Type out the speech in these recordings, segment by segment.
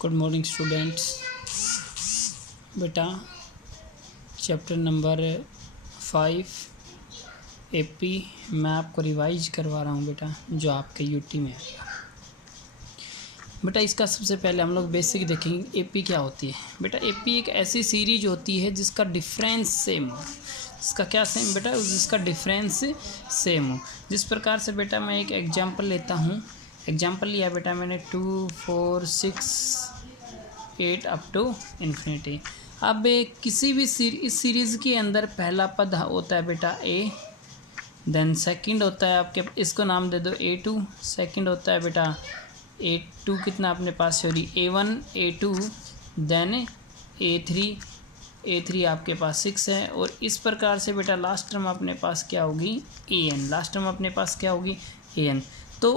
Good morning students. बेटा chapter number 5 AP मैं आपको रिवाइज करवा रहा हूँ बेटा, जो आपके यूटी में आएगा। बेटा इसका सबसे पहले हम लोग बेसिक देखेंगे एपी क्या होती है। बेटा एपी एक ऐसी सीरीज होती है जिसका डिफरेंस सेम हो। इसका क्या सेम बेटा, जिसका डिफरेंस सेम हो। जिस प्रकार से बेटा मैं एक एग्जांपल लेता हूँ। एग्जांपल लिया बेटा मैंने 2, 4, 6, 8 अप टू इन्फिनिटी। अब किसी भी इस सीरीज़ के अंदर पहला पद होता है बेटा ए, देन सेकंड होता है आपके, इसको नाम दे दो A2। सेकंड होता है बेटा A2 कितना अपने पास, sorry A1 A2, then A3 आपके पास 6 है। और इस प्रकार से बेटा लास्ट टर्म अपने पास क्या होगी, AN। लास्ट टर्म अपने पास क्या होगी, AN। तो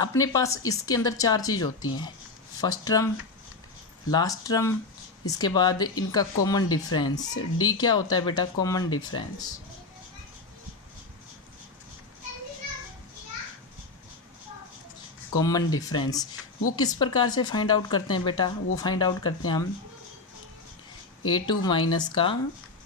अपने पास इसके अंदर चार चीज़ होती हैं, फर्स्ट टर्म, लास्ट टर्म, इसके बाद इनका कॉमन डिफरेंस। डी क्या होता है बेटा, कॉमन डिफरेंस। कॉमन डिफरेंस वो किस प्रकार से फाइंड आउट करते हैं बेटा, वो फाइंड आउट करते हैं हम A2 माइनस का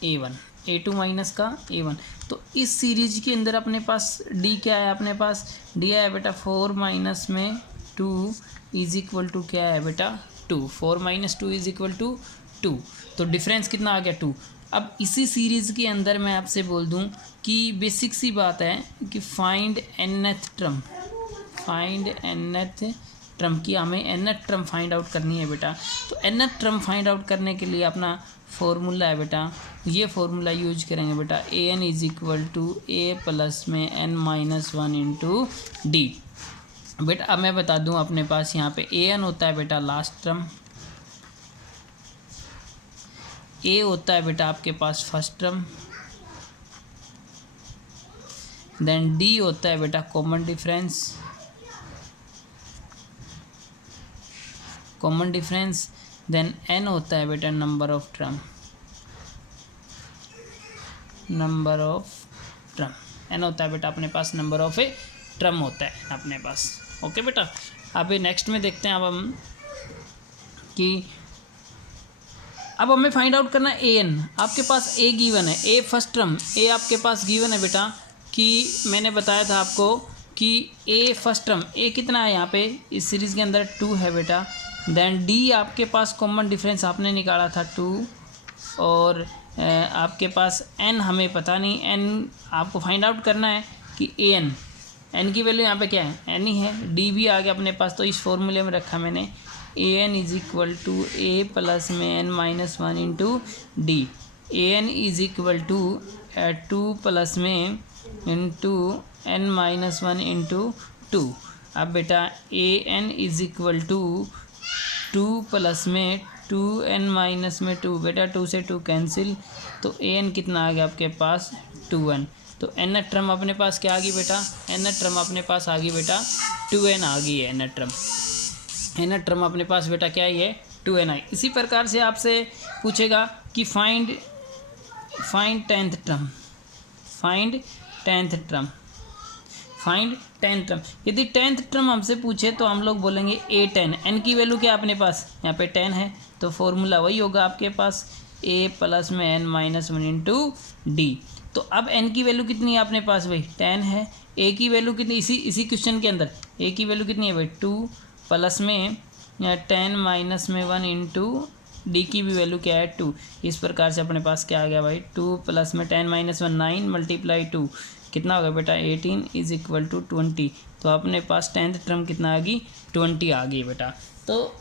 A1, A2 माइनस का A1। तो इस सीरीज के अंदर अपने पास डी क्या है, अपने पास डी है बेटा 4 माइनस में 2 इज इक्वल टू क्या है बेटा 2। 4 माइनस 2 इज इक्वल टू 2। तो डिफरेंस कितना आ गया 2। अब इसी सीरीज़ के अंदर मैं आपसे बोल दूं कि बेसिक सी बात है कि find nth term, find nth term की हमें nth टर्म फाइंड आउट करनी है बेटा। तो nth टर्म फाइंड आउट करने के लिए अपना फॉर्मूला है बेटा, ये फॉर्मूला यूज करेंगे बेटा, an is equal to a plus में n माइनस 1 इंटू डी। बेटा अब मैं बता दूं अपने पास यहाँ पे an होता है बेटा लास्ट टर्म, a होता है बेटा आपके पास फर्स्ट टर्म, देन d होता है बेटा common difference, common difference, then n होता है बेटा number of term, number of term. n होता है बेटा अपने पास नंबर ऑफ ए टर्म होता है अपने पास। ओके बेटा, अब नेक्स्ट में देखते हैं अब हम कि अब हमें फाइंड आउट करना है an। आपके पास a गिवन है, a फर्स्ट टर्म, a आपके पास गिवन है बेटा कि मैंने बताया था आपको कि a फर्स्ट टर्म, a कितना है यहाँ पे इस सीरीज़ के अंदर 2 है बेटा। देन d आपके पास कॉमन डिफरेंस आपने निकाला था 2, और आपके पास n हमें पता नहीं, n आपको फाइंड आउट करना है कि n की वैल्यू यहाँ पे क्या है, n ही है। d भी आ गया अपने पास, तो इस फॉर्मूले में रखा मैंने an is equal to a plus में n minus 1 into d. an is equal to 2 plus में इंटू n माइनस 1 इंटू 2। अब बेटा an is equal to 2 plus में 2n माइनस में 2, बेटा 2 से 2 कैंसिल, तो an कितना आ गया आपके पास 2n। तो n टर्म अपने पास क्या आ गई बेटा, n टर्म अपने पास आ गई बेटा 2n आ गई है। n टर्म अपने पास बेटा क्या है, 2n आई। इसी प्रकार से आपसे पूछेगा कि find 10th term, find 10th term, find 10th term. यदि 10th टर्म हमसे पूछे तो हम लोग बोलेंगे a10। n की वैल्यू क्या अपने पास यहाँ पे 10 है, तो फॉर्मूला वही होगा आपके पास a प्लस में n माइनस 1 इंटू डी। तो अब n की वैल्यू कितनी है अपने पास भाई 10 है, a की वैल्यू कितनी, इसी क्वेश्चन के अंदर a की वैल्यू कितनी है भाई 2 प्लस में 10 माइनस में 1 इंटू डी की भी वैल्यू क्या है 2। इस प्रकार से अपने पास क्या आ गया भाई 2 प्लस में 10 माइनस 1 9 मल्टीप्लाई 2 कितना होगा बेटा 18 इज इक्वल टू 20। तो अपने पास 10th टर्म कितना आ गई 20 आ गई बेटा। तो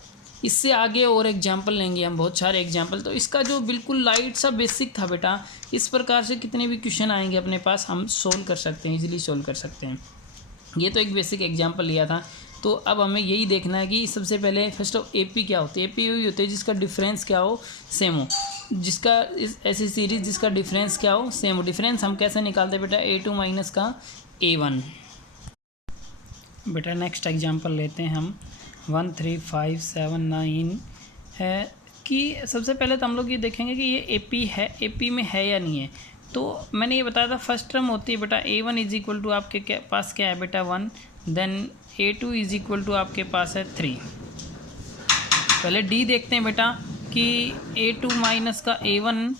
इससे आगे और एग्जाम्पल लेंगे हम, बहुत सारे एग्जाम्पल। तो इसका जो बिल्कुल लाइट सा बेसिक था बेटा, इस प्रकार से कितने भी क्वेश्चन आएंगे अपने पास हम सोल्व कर सकते हैं, इजीली सोल्व कर सकते हैं। ये तो एक बेसिक एग्जाम्पल लिया था। तो अब हमें यही देखना है कि सबसे पहले फर्स्ट ऑफ एपी क्या होती है। एपी वही होती है जिसका डिफरेंस क्या हो, सेम हो, जिसका ऐसी सीरीज जिसका डिफरेंस क्या हो, सेम हो। डिफरेंस हम कैसे निकालते हैं बेटा, A2 माइनस का A1। बेटा नेक्स्ट एग्जांपल लेते हैं हम 1 3 5 7 9 है कि सबसे पहले तो हम लोग ये देखेंगे कि ये एपी है, एपी में है या नहीं है। तो मैंने ये बताया था फर्स्ट टर्म होती है बेटा A1 इज इक्वल टू आपके पास क्या है बेटा 1, then A2 is equal to आपके पास है 3। पहले डी देखते हैं बेटा कि A2 माइनस का A1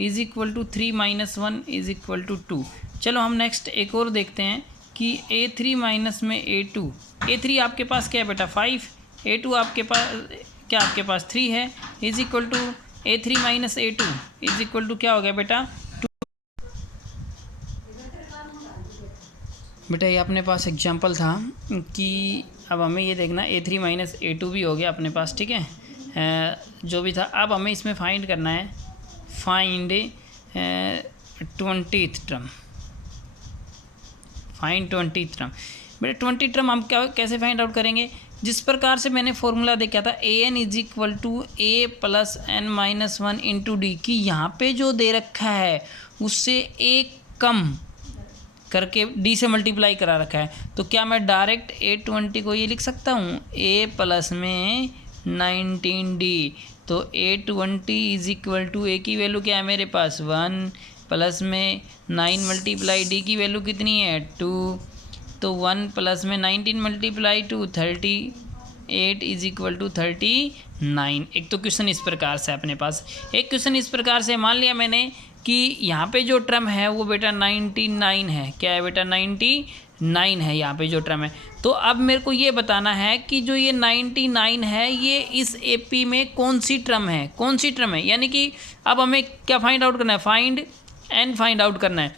is equal to 3 minus 1 is equal to 2। चलो हम नेक्स्ट एक और देखते हैं कि A3 माइनस में A2, A3 आपके पास क्या है बेटा 5, A2 आपके पास 3 है, is equal to A3 minus A2 is equal to क्या हो गया बेटा 2। बेटा ये अपने पास एग्जांपल था कि अब हमें ये देखना A3 माइनस A2 भी हो गया अपने पास, ठीक है, जो भी था। अब हमें इसमें फाइंड करना है, find 20th term, find 20th term. बेटा 20 टर्म हम कैसे फाइंड आउट करेंगे, जिस प्रकार से मैंने फॉर्मूला देखा था an is equal to a plus n minus 1 into d, कि यहाँ पे जो दे रखा है उससे a कम करके d से मल्टीप्लाई करा रखा है। तो क्या मैं डायरेक्ट A20 को ये लिख सकता हूँ a प्लस में 19d, तो A20 is equal to a की वैल्यू क्या है मेरे पास 1 प्लस में 9 मल्टीप्लाई d की वैल्यू कितनी है 2, तो 1 प्लस में 19 मल्टीप्लाई 2 38 इज इक्वल टू 39। एक तो क्वेश्चन इस प्रकार से अपने पास, एक क्वेश्चन इस प्रकार से मान लिया मैंने कि यहाँ पे जो टर्म है वो बेटा 99 है, क्या है बेटा 99 है यहाँ पे जो टर्म है। तो अब मेरे को ये बताना है कि जो ये 99 है ये इस AP में कौन सी टर्म है, कौन सी टर्म है, यानी कि अब हमें क्या फाइंड आउट करना है, फाइंड n फाइंड आउट करना है।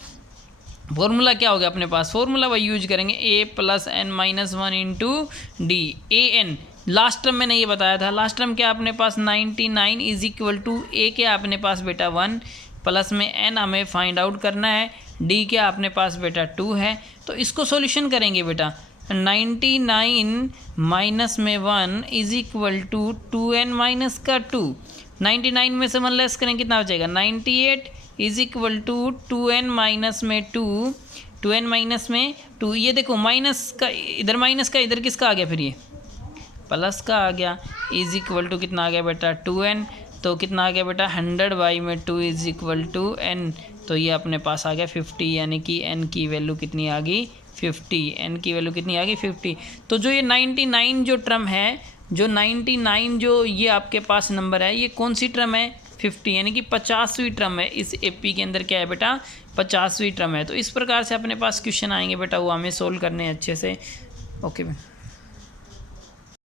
फॉर्मूला क्या हो गया अपने पास, फॉर्मूला वही यूज करेंगे a plus n minus 1 into d, an last term मैंने ये बताया था, लास्ट टर्म क्या अपने पास 99 इज इक्वल टू a क्या अपने पास बेटा 1 प्लस में n हमें फाइंड आउट करना है, d क्या अपने पास बेटा 2 है। तो इसको सॉल्यूशन करेंगे बेटा, 99 माइनस में 1 is equal to 2n minus का 2, 99 में से 1 लेस करेंगे कितना बचेगा 98 is equal to 2n minus में 2, 2n माइनस में 2, ये देखो माइनस का इधर किसका आ गया, फिर ये प्लस का आ गया, इज इक्वल टू कितना आ गया बेटा 2n, तो कितना आ गया बेटा 100/2 इज इक्वल टू n, तो ये अपने पास आ गया 50, यानी कि n की वैल्यू कितनी आ गई 50, n की वैल्यू कितनी आ गई 50। तो जो ये 99 जो टर्म है, जो 99 जो ये आपके पास नंबर है, ये कौन सी टर्म है 50, यानी कि 50वीं टर्म है इस AP के अंदर, क्या है बेटा 50वीं टर्म है। तो इस प्रकार से अपने पास क्वेश्चन आएंगे बेटा, वो हमें सोल्व करने अच्छे से। ओके।